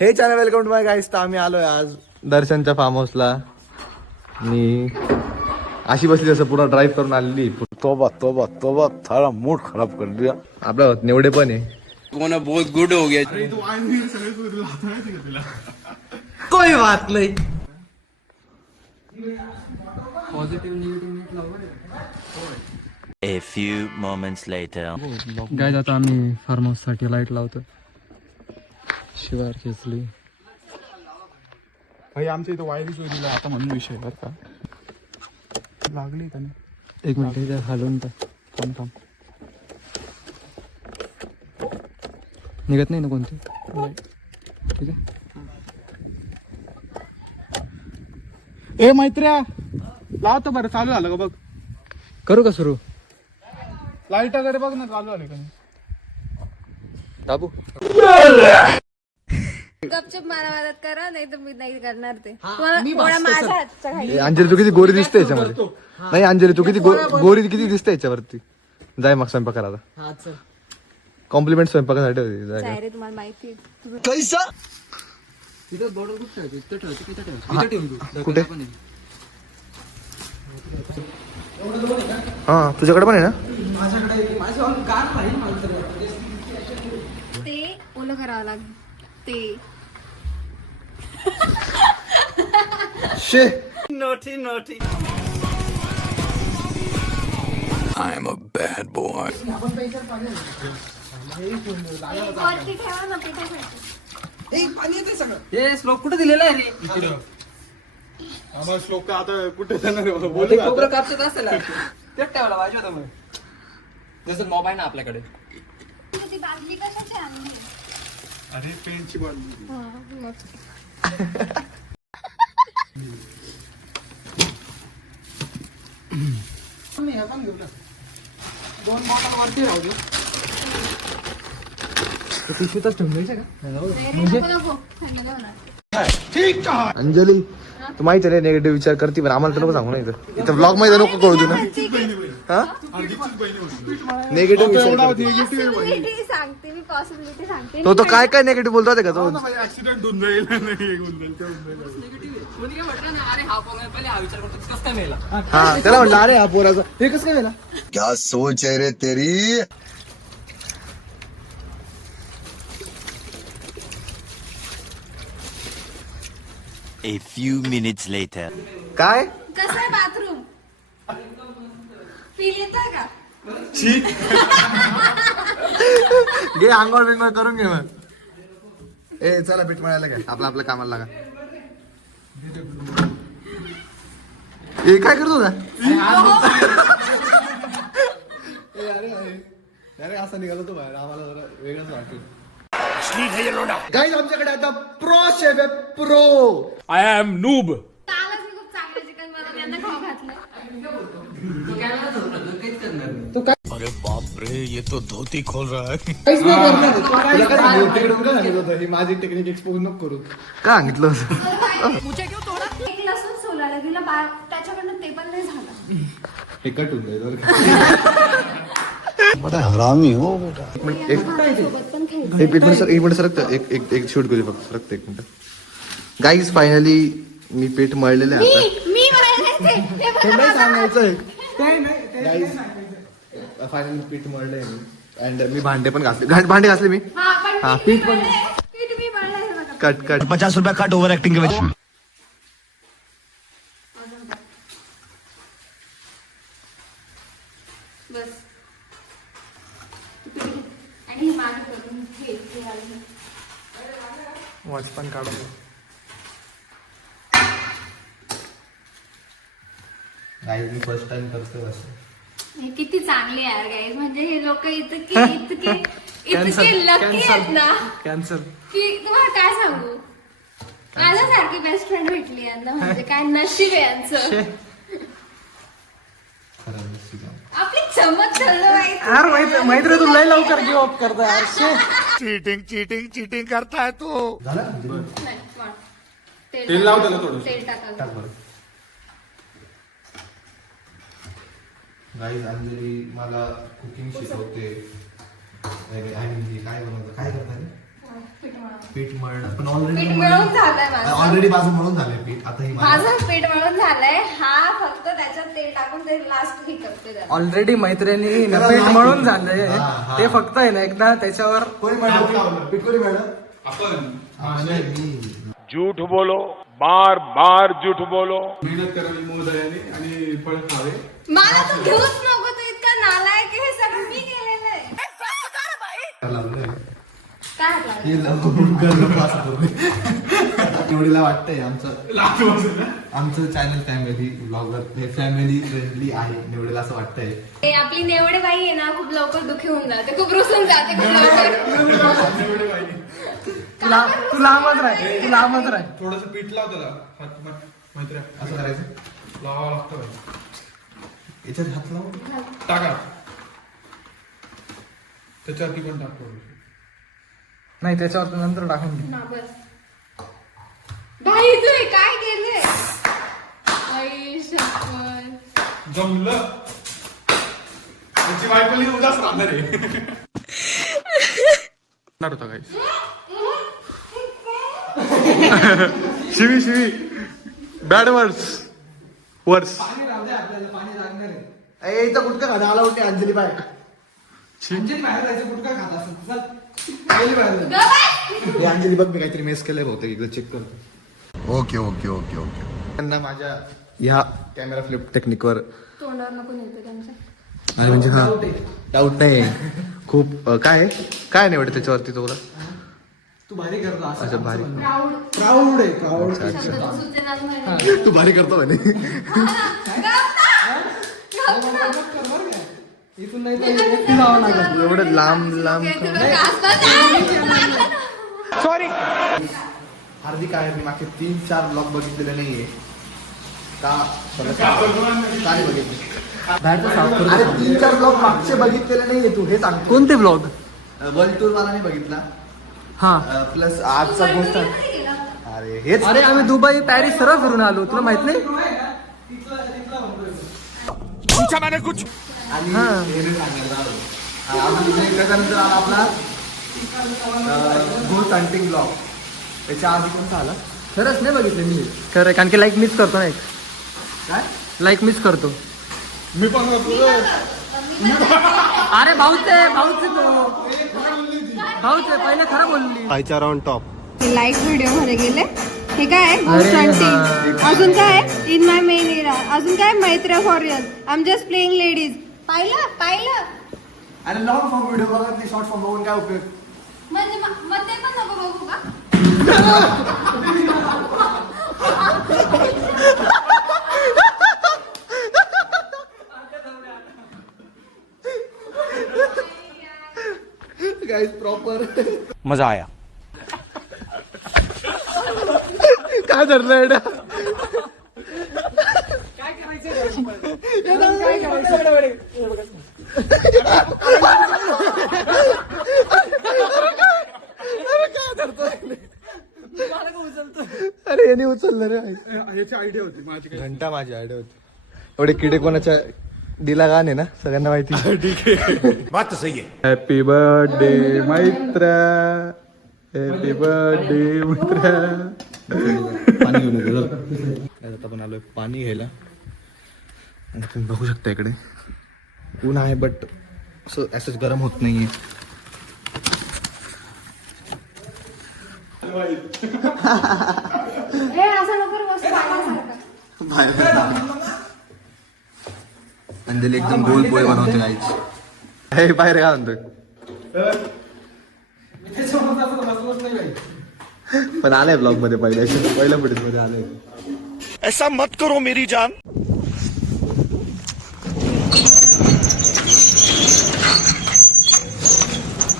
हे channel welcome to माय गाईस. तर आम्ही आलोय आज दर्शनच्या फार्म हाऊसला आणि अशी बसली असं पुरा ड्राईव्ह करून आलेली. तोबा तोबा तोबा थारा मूड खराब कर दिया. आपल्या निवडे पण आहे. तुम्हाला बहुत गुड हो गया. कोई बात नाही. A few moments later. Guys आता आम्ही फार्म हाऊस साठी लाईट लावतो. शिवार खेचली. भाई आमच्या इथं वायरी चोरीला आता म्हणून विषय बर का लागली का नाही. एक मिनिट इथे हलवून टाक. थांब थांब. निघत नाही ना कोणती. ठीक आहे. ए मैत्र्या लावतो बरं. चालू झालं का बघ. करू का सुरू. लाईट वगैरे बघ ना चालू झाले का नाही. दाबू. गपचूप मला मदत करा, नाही तर मी नाही करणार ते. तुम्हाला माझ्या हातचा खायला. अंजली तू किती गोरी दिसते याच्यामध्ये. नाही अंजली तू किती गोरी किती दिसते याच्यावरती. जाय मग स्वयंपाक करा. कॉम्प्लिमेंट स्वयंपाकासाठी होती. जाय. काय रे तुम्हाला माहिती कुठे हा तुझ्याकडे पण आहे ना. ते ओलं करावं लागेल ते. शे I am a bad boy. वरती ठेवा ना पिठासाठी. हे श्लोक कुठे दिलेला आहे रे. आम्हाला श्लोक आता कुठे जाणार आहे मला ते बोलू आता. कोबरा कापतात असेल. तेच ठेवायला पाहिजे होतं मग. जसं मोबाईल ना आपल्याकडे. ती बादली कशाची आणली. अरे पेनची बाटली. दोन बॉटल वरती राहू दे. पिशवीतच ठेवून द्यायचं का. नको थंड होणार. अंजली तू माहिती आहे निगेटिव्ह विचार करते पण आम्हाला तर नको सांगू ना इथं ब्लॉग मध्ये नको कळू दे ना. हा निगेटिव्ह विचार पॉसिबिलिटी सांगते मी. पॉसिबिलिटी सांगते. तो काय काय निगेटिव्ह बोलतो ते का तो. ऍक्सिडेंट होऊन जाईल नाही होऊन जाईल कोणी काय म्हटलं ना, अरे हा पोंगल पहिले हा विचार करतो कसं काय मेला. हा त्याला म्हटलं अरे हा पोराचा हे कसं काय वेळा. क्या सोच है रे तेरी. A few minutes later. काय कसं आहे बाथरूम. फील येतं का. घे आंघोळ बिंगोळ करून घे मग. ए चला पीठ मळायला काय आपलं आपल्या कामाला लागा. हे काय करतो का. अरे असं निघालो तो बाहेर आम्हाला जरा वेगळंच वाटतं. गाईज आमच्याकडे आता प्रो शेफ आहे प्रो. कालच मी खूप चांगलं चिकन बनवून यांना खाऊ घातलं. अरे बाप रे ये तो धोती खोल रहा है. ही माझी टेक्निक एक्सपोज नको करू. का सांगितलं एक लसूण सोलायला दिलं त्याच्याकडनं ते पण नाही झालं. हे कट होऊन जाईल. बड़ा हरामी हो बेटा. सोबत पण खायचं. एक मिनिट सर एक मिनिट सरकत एक शूट करू फक्त सरकत एक मिनिट. गाईज फायनली मी पीठ मळलेलं आहे आता. मी म्हणायचे हे बघा. हे नाही सांगायचंय. फायनली पीठ मळलंय मी अँड मी भांडे पण घासले. भांडे घासले मी. हा पीठ पण पीठ मी मळलंय हे बघा. Cut cut. 50 रुपया कट ओवर एक्टिंग के वजह. बस. आणि हे मागे करून हे आलं. वॉच पण काढून. गाईज मी फर्स्ट टाइम करतोय असं. हे किती चांगले यार गाईज. म्हणजे हे लोक इतके लकी आहेत ना कॅन्सल. की तुम्हाला काय सांगू. माझ्यासारखी बेस्ट फ्रेंड भेटली यांना. म्हणजे काय नशीब आहे यांचं. आपली चमक चाललं मैत्री तू लय लवकर गिव अप करता यार. चीटिंग करता है तो. तेल लाव त्याला थोडं. तेल टाका. गाईज अंजली मला कुकिंग शिकवते. काय बनवतं काय करतात. पीठ मळणं पण पीठ मिळून झालंय माझं. ऑलरेडी माझं मळून झालंय पीठ. आता ही माझं पीठ मिळून झालंय. हा फक्त त्याच्यात तेल टाकून ते लास्ट हे करते त्याला. ऑलरेडी मैत्रिणी पीठ मळून झालंय. ते फक्त आहे ना एकदा त्याच्यावर कोणी मळलं पीठ? कोणी मळलं? आपण झूठ बोलो, बार बार झूठ बोलो. मेहनत करावी मोदयाने आणि फळ खावे. मला तू घेऊच नको, तू इतका नालायक आहे. हे सगळं मी केलेलं आहे. काय निवडीला वाटतंय आमचं channel family blogger family friendly आहे. निवडीला असं वाटतंय. ते आपली नेवडे बाई आहे ना, खूप लवकर दुखी होऊन जाते, खूप रुसून जाते खूप लवकर. तू लांबच राह, तू लांबच राह. थोडस पीठ लाव त्याला हात मैत्र्या. असं करायचं. लावावं लागतं. याच्यात हात लावून टाका त्याच्यावरती पण टाकतो. नाही त्याच्यावर नंतर टाकून घे. ना बस. बाई तू हे काय केलंय? आई शपथ. जमलं. त्याची बायकोली उदास राहणार आहे. होता काही शिवी बॅड वर्ड्स इथं गुटखा खाणं आला होते. अंजली बाय बाहेर जायचं, गुटखा खात असं. अंजली बघ मी काहीतरी मेस केलंय बहुतेक, एकदा चेक करतो. Okay okay okay okay. त्यांना माझ्या ह्या कॅमेरा फ्लिप टेक्निकवर तोंडावर नको नेते त्यांच्या. आणि म्हणजे हा डाऊट नाही खूप. काय निवड त्याच्यावरती तुला? तू भारी करतो असं. अच्छा भारी. प्राऊड आहे प्राऊड. सुचेनाच नाही. तू भारी करतो म्हणे. इथून नाही तर एकटी जावं लागेल. एवढं लांब सॉरी. हार्दिक आहे. मी मागचे 3-4 ब्लॉग बघितलेले नाहीये का नाही बघितले. अरे 3-4 ब्लॉग मागचे बघितलेले नाहीये तू, हे सांग. कोणते ब्लॉग? वर्ल्ड टूर मला नाही बघितला. हा. प्लस आजचा गोष्ट. अरे हेच. अरे आम्ही दुबई पॅरिस सर्व फिरून आलो, तुला माहित नाही? आणि हे नाही सांगायला आलो. अजून त्याच्यानंतर आला आपला घोस्ट हंटिंग ब्लॉग. त्याच्या आधी कोणता आला? खरंच नाही बघितलं मी. खरं कारण की लाईक मिस करतो ना. काय लाईक मिस करतो. मी पण करतो. अरे भाऊचे पहिले खरं बोलली. खायच्या राऊंड टॉप. लाईक व्हिडिओ मध्ये गेले. हे काय गोस्ट हंटिंग. अजून काय इन माय मेन एरा. अजून काय Maitrya for real. I am just playing ladies. पाहिलं आणि लॉंग फॉर्म व्हिडिओ बघत नाही, शॉर्ट फॉर्म बघून काय उपयोग? म्हणजे मग ते पण नको बघू का? गाइस प्रॉपर मजा आया. काय धरलंय एवढं? अरे याने उचललं रे. याची आयडिया होती माझी. घंटा माझी आयडिया होती. एवढे किडे कोणाच्या दिला गाणे ना सगळ्यांना माहिती. बात तो सही है. Happy birthday Maitrya. Happy birthday मित्रा. पाणी घेऊन येतो. आता आपण आलोय पाणी घ्यायला. आणि तुम्ही बघू शकता इकडे ऊन आहे बट असंच गरम होत नाहीये. असं नको वस्तू पाण्यासारखं. अंजली एकदम गोल पोहे बनवते गाईच. हे बाहेर काय म्हणतोय? पण आलाय ब्लॉग मध्ये पहिल्या फुटेज मध्ये आलाय. ऐसा मत करो मेरी जान.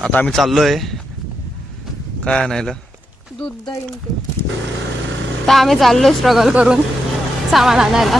आता आम्ही चाललोय काय आणायला? दूध दही. तर आम्ही चाललोय स्ट्रगल करून सामान आणायला.